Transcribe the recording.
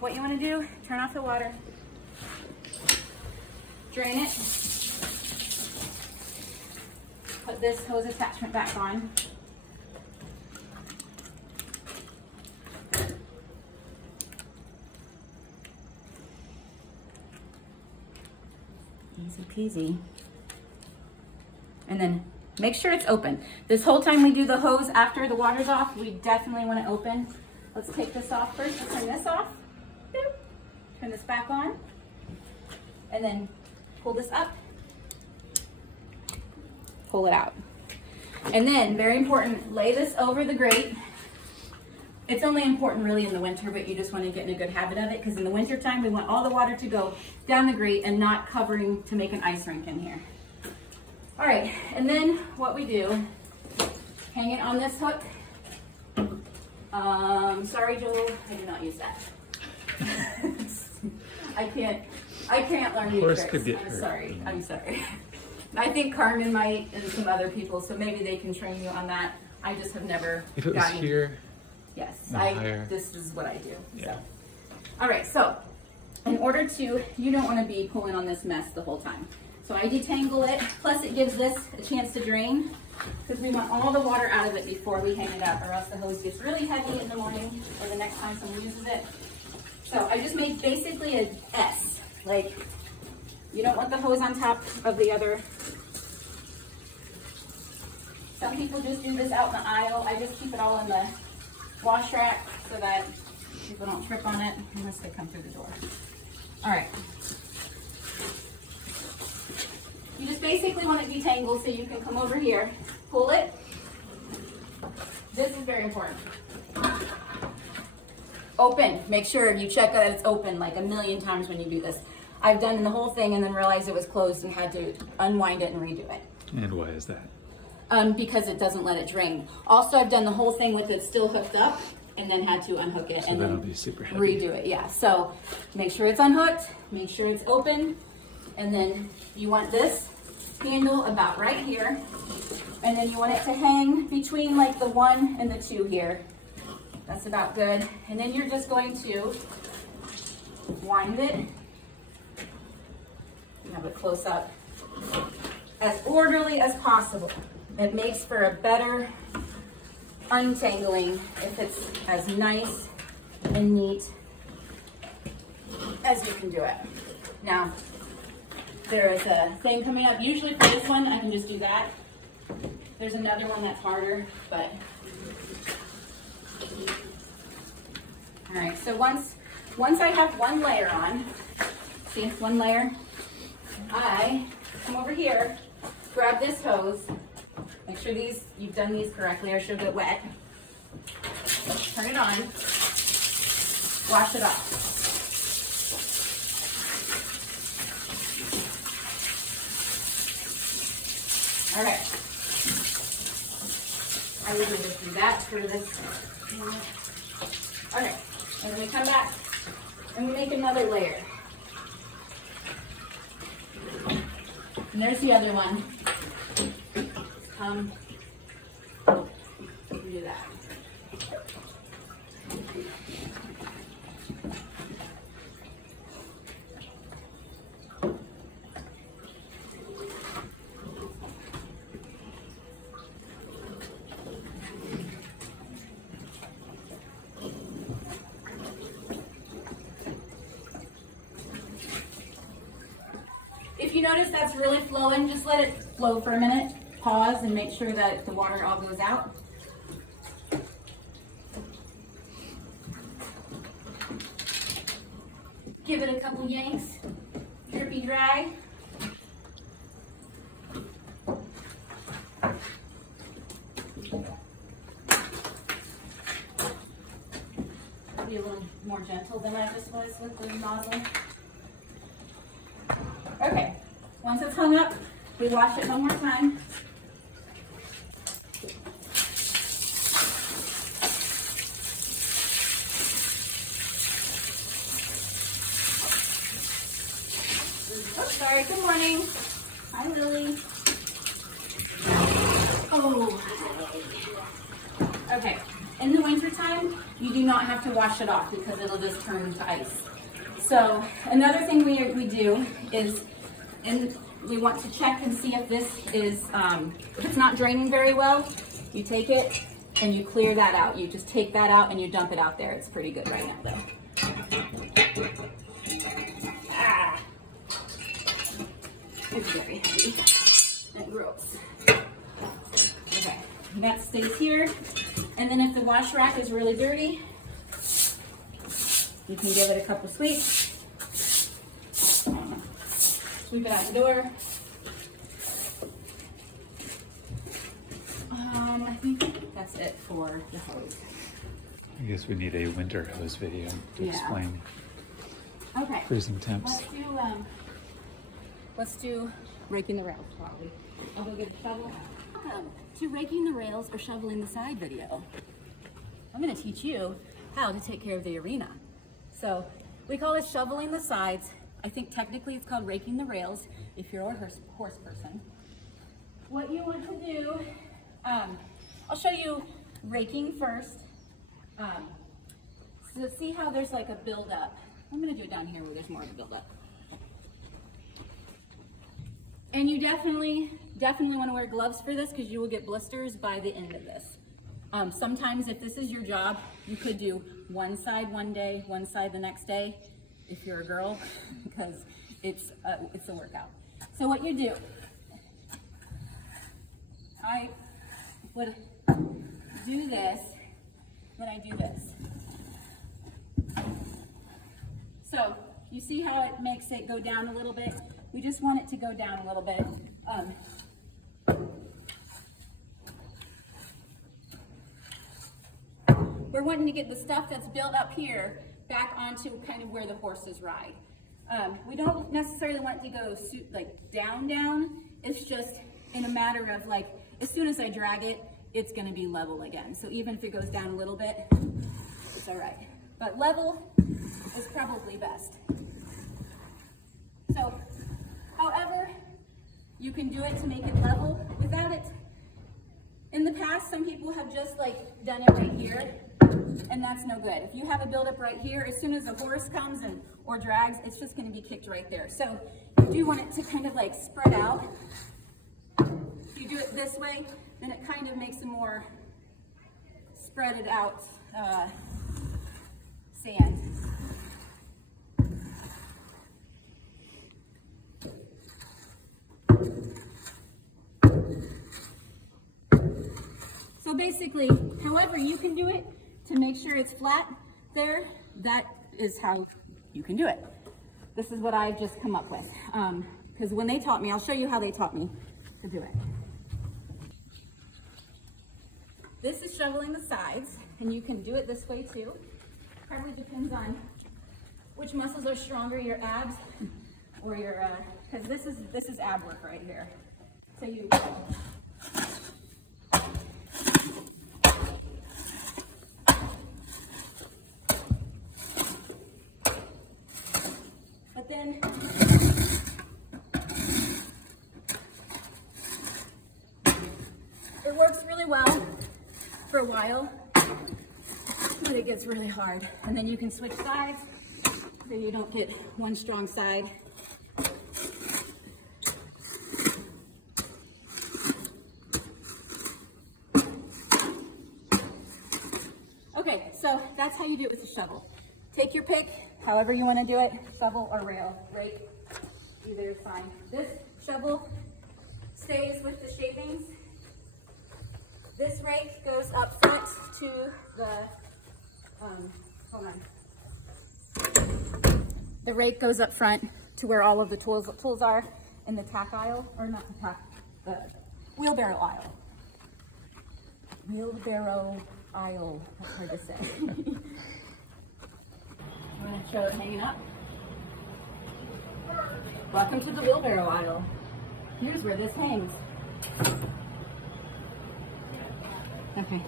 what you want to do, turn off the water, drain it, put this hose attachment back on. Easy peasy. And then make sure it's open. This whole time we do the hose after the water's off, we definitely want to open. Let's take this off first. Let's turn this off. Boop. Turn this back on. And then pull this up. Pull it out. And then, very important, lay this over the grate. It's only important really in the winter, but you just want to get in a good habit of it, because in the winter time, we want all the water to go down the grate and not covering to make an ice rink in here. All right, and then what we do, hang it on this hook. Sorry, Joel, I did not use that. I can't learn new tricks. Could get I'm hurt. sorry, I'm sorry. I think Carmen might and some other people, so maybe they can train you on that. I just have never If it was gotten. here, Yes, higher. this is what I do. Yeah. So. All right, so in order to, you don't want to be pulling on this mess the whole time. So I detangle it, plus it gives this a chance to drain, because we want all the water out of it before we hang it up, or else the hose gets really heavy in the morning or the next time someone uses it. So I just made basically a S, like you don't want the hose on top of the other. Some people just do this out in the aisle. I just keep it all in the wash rack so that people don't trip on it unless they come through the door. All right. You just basically want it detangled so you can come over here, pull it. This is very important. Open. Make sure you check that it's open like a million times when you do this. I've done the whole thing and then realized it was closed and had to unwind it and redo it. and why is that? Because it doesn't let it drain. Also, I've done the whole thing with it still hooked up and then had to unhook it So and that'll then be super heavy. redo it. Yeah, so make sure it's unhooked, make sure it's open, and then you want this handle about right here, and then you want it to hang between like the 1 and the 2 here. That's about good. And then you're just going to wind it. Have it close up. As orderly as possible. It makes for a better untangling if it's as nice and neat as you can do it. Now, there is a thing coming up. Usually for this one, I can just do that. There's another one that's harder, but. All right, so once I have one layer on, see, one layer, I come over here, grab this hose, make sure you've done these correctly or she'll get wet. Turn it on, wash it off. All right. I usually just do that for this. Okay, and then we come back and we make another layer. And there's the other one. Do that. If you notice that's really flowing, just let it flow for a minute. Pause and make sure that the water all goes out. Give it a couple yanks. Drippy dry. Be a little more gentle than I just was with the nozzle. Okay, once it's hung up, we wash it one more time. Oh, sorry, good morning. Hi, Lily. Oh. Okay, in the wintertime, you do not have to wash it off because it'll just turn to ice. So another thing we do is, and we want to check and see if this is, if it's not draining very well, you take it and you clear that out. You just take that out and you dump it out there. It's pretty good right now though. Ah, it's very heavy and gross. Okay, that stays here. And then if the wash rack is really dirty, you can give it a couple sweeps. Sweep it out the door. I think that's it for the hose. I guess we need a winter hose video to explain Okay. freezing temps. Let's do raking the rails, probably. I'll go get a shovel. Welcome to raking the rails or shoveling the side video. I'm going to teach you how to take care of the arena. So we call it shoveling the sides. I think technically it's called raking the rails if you're a horse person. What you want to do, I'll show you raking first. So see how there's like a buildup. I'm going to do it down here where there's more of a buildup. And you definitely want to wear gloves for this because you will get blisters by the end of this. Sometimes if this is your job, you could do one side one day, one side the next day, if you're a girl, because it's a workout. So what you do, I would do this, then I do this. So you see how it makes it go down a little bit? We just want it to go down a little bit. We're wanting to get the stuff that's built up here back onto kind of where the horses ride. We don't necessarily want it to go like down. It's just in a matter of like, as soon as I drag it, it's gonna be level again. So even if it goes down a little bit, it's all right. But level is probably best. So, however, you can do it to make it level without it. In the past, some people have just like done it right here, and that's no good. If you have a buildup right here, as soon as a horse comes or drags, it's just gonna be kicked right there. So you do want it to kind of like spread out. If you do it this way, then it kind of makes a more spreaded out sand. So basically, however you can do it to make sure it's flat there, that is how you can do it. This is what I've just come up with. Because when they taught me, I'll show you how they taught me to do it. This is shoveling the sides, and you can do it this way too. Probably depends on which muscles are stronger, your abs or your, because this is ab work right here. So you, but then it works really well for a while, but it gets really hard. And then you can switch sides so you don't get one strong side. Okay, so that's how you do it with a shovel. Take your pick, however you want to do it, shovel or rail, rake, either is fine. This shovel stays with the shavings. This rake goes up front to the, hold on. The rake goes up front to where all of the tools are in the tack aisle, or not the tack, the wheelbarrow aisle. Wheelbarrow aisle, that's hard to say. I'm going to show it hanging up. Welcome to the wheelbarrow aisle. Here's where this hangs. Okay.